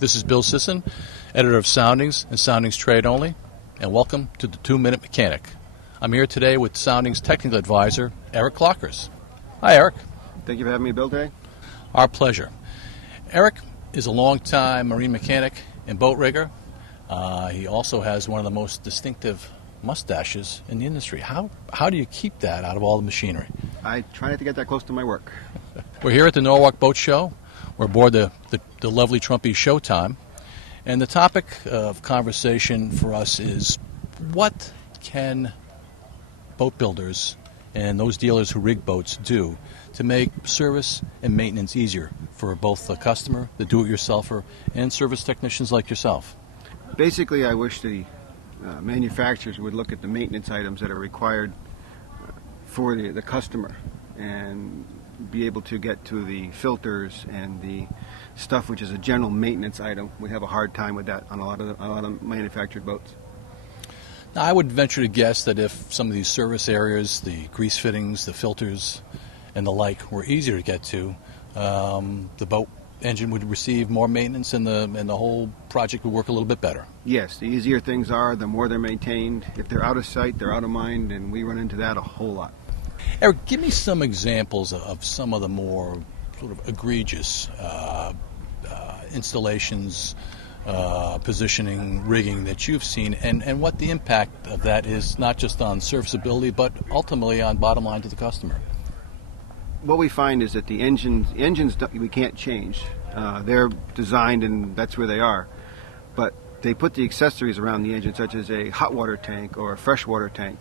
This is Bill Sisson, editor of Soundings and Soundings Trade Only, and welcome to the 2-Minute Mechanic. I'm here today with Soundings technical advisor, Erik Klockars. Hi, Erik. Thank you for having me, Bill, today. Our pleasure. Erik is a long-time marine mechanic and boat rigger. He also has one of the most distinctive mustaches in the industry. How do you keep that out of all the machinery? I try not to get that close to my work. We're here at the Norwalk Boat Show. We're aboard the lovely Trumpy Showtime. And the topic of conversation for us is, what can boat builders and those dealers who rig boats do to make service and maintenance easier for both the customer, the do-it-yourselfer, and service technicians like yourself? Basically, I wish the manufacturers would look at the maintenance items that are required for the customer and be able to get to the filters and the stuff which is a general maintenance item. We have a hard time with that on a lot of manufactured boats. Now, I would venture to guess that if some of these service areas, the grease fittings, the filters, and the like were easier to get to, the boat engine would receive more maintenance and the whole project would work a little bit better. Yes, the easier things are, the more they're maintained. If they're out of sight, they're out of mind, and we run into that a whole lot. Erik, give me some examples of some of the more sort of egregious installations, positioning, rigging that you've seen, and what the impact of that is, not just on serviceability, but ultimately on bottom line to the customer. What we find is that the engines we can't change. They're designed and that's where they are. But they put the accessories around the engine, such as a hot water tank or a freshwater tank,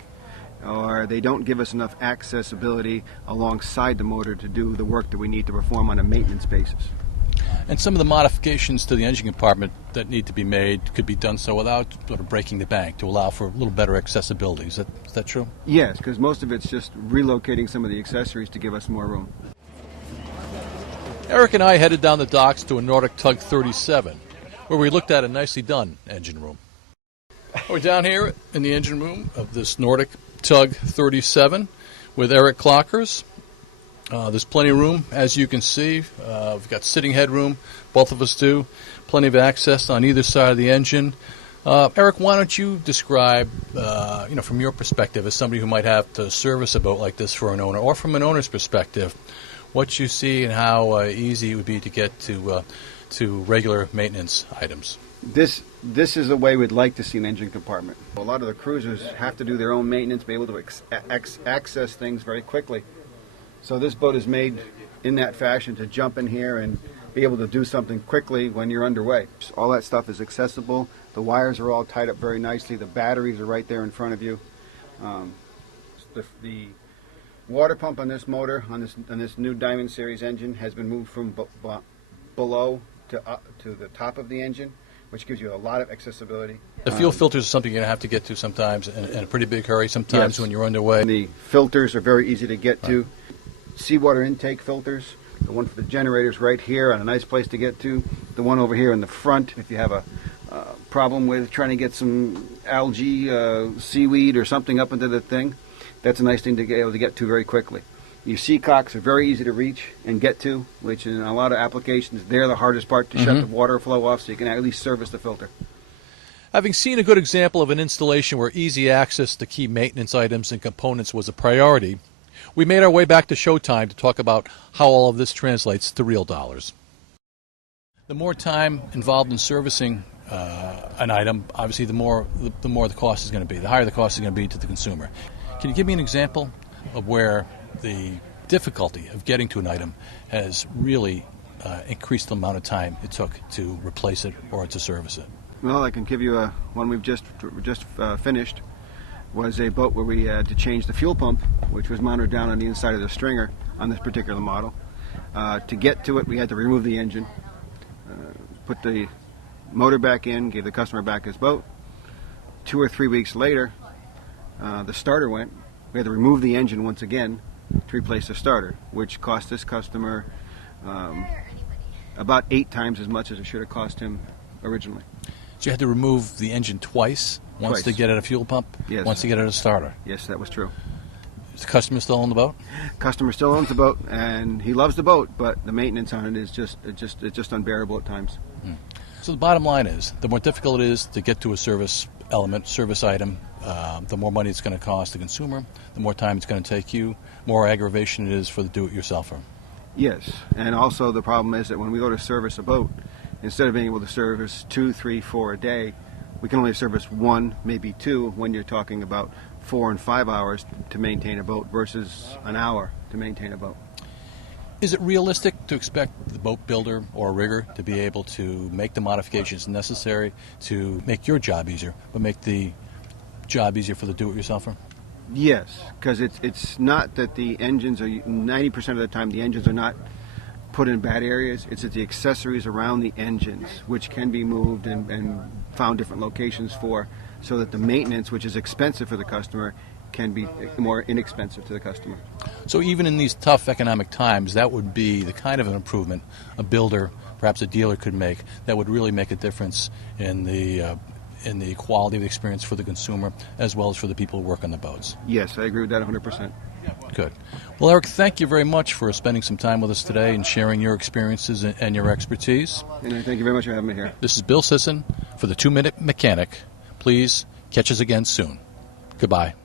or they don't give us enough accessibility alongside the motor to do the work that we need to perform on a maintenance basis. And some of the modifications to the engine compartment that need to be made could be done so without sort of breaking the bank, to allow for a little better accessibility. Is that true? Yes, because most of it's just relocating some of the accessories to give us more room. Erik and I headed down the docks to a Nordic Tug 37, where we looked at a nicely done engine room. We're down here in the engine room of this Nordic Tug 37 with Erik Klockars. There's plenty of room, as you can see. We've got sitting headroom, both of us do. Plenty of access on either side of the engine. Erik, why don't you describe, from your perspective as somebody who might have to service a boat like this for an owner, or from an owner's perspective, what you see and how easy it would be to get to regular maintenance items. This is the way we'd like to see an engine compartment. A lot of the cruisers have to do their own maintenance, be able to access things very quickly. So this boat is made in that fashion to jump in here and be able to do something quickly when you're underway. All that stuff is accessible. The wires are all tied up very nicely. The batteries are right there in front of you. The water pump on this motor, on this new Diamond Series engine, has been moved from below to the top of the engine, which gives you a lot of accessibility. The fuel filters are something you're going to have to get to sometimes in a pretty big hurry, sometimes. Yes. When you're underway. The filters are very easy to get to. Seawater intake filters, the one for the generators right here, and a nice place to get to. The one over here in the front, if you have a problem with trying to get some algae, seaweed or something up into the thing, that's a nice thing to be able to get to very quickly. Your seacocks are very easy to reach and get to, which in a lot of applications, they're the hardest part to shut the water flow off, so you can at least service the filter. Having seen a good example of an installation where easy access to key maintenance items and components was a priority, we made our way back to Showtime to talk about how all of this translates to real dollars. The more time involved in servicing an item, obviously the more the cost is going to be, the higher the cost is going to be to the consumer. Can you give me an example of where the difficulty of getting to an item has really increased the amount of time it took to replace it or to service it? Well, I can give you one we've just finished. Was a boat where we had to change the fuel pump, which was mounted down on the inside of the stringer on this particular model. To get to it, we had to remove the engine, put the motor back in, gave the customer back his boat. 2 or 3 weeks later, the starter went. We had to remove the engine once again to replace the starter, which cost this customer about 8 times as much as it should have cost him originally. So you had to remove the engine twice? Once to get at a fuel pump, yes. Once to get at a starter. Yes, that was true. Is the customer still on the boat? Customer still owns the boat, and he loves the boat, but the maintenance on it is just unbearable at times. So the bottom line is, the more difficult it is to get to a service element, service item, the more money it's going to cost the consumer, the more time it's going to take you, more aggravation it is for the do-it-yourselfer. Yes, and also the problem is that when we go to service a boat, instead of being able to service 2, 3, 4 a day, we can only service 1, maybe 2 when you're talking about 4 and 5 hours to maintain a boat versus an hour to maintain a boat. Is it realistic to expect the boat builder or rigger to be able to make the modifications necessary to make your job easier, but make the job easier for the do-it-yourselfer? Yes, because it's not that the engines are, 90% of the time the engines are not put in bad areas. It's that the accessories around the engines, which can be moved and found different locations for, so that the maintenance, which is expensive for the customer, can be more inexpensive to the customer. So even in these tough economic times, that would be the kind of an improvement a builder, perhaps a dealer, could make that would really make a difference in the quality of the experience for the consumer as well as for the people who work on the boats. Yes, I agree with that 100%. Good. Well, Erik, thank you very much for spending some time with us today and sharing your experiences and your expertise. And thank you very much for having me here. This is Bill Sisson for the 2-Minute Mechanic. Please catch us again soon. Goodbye.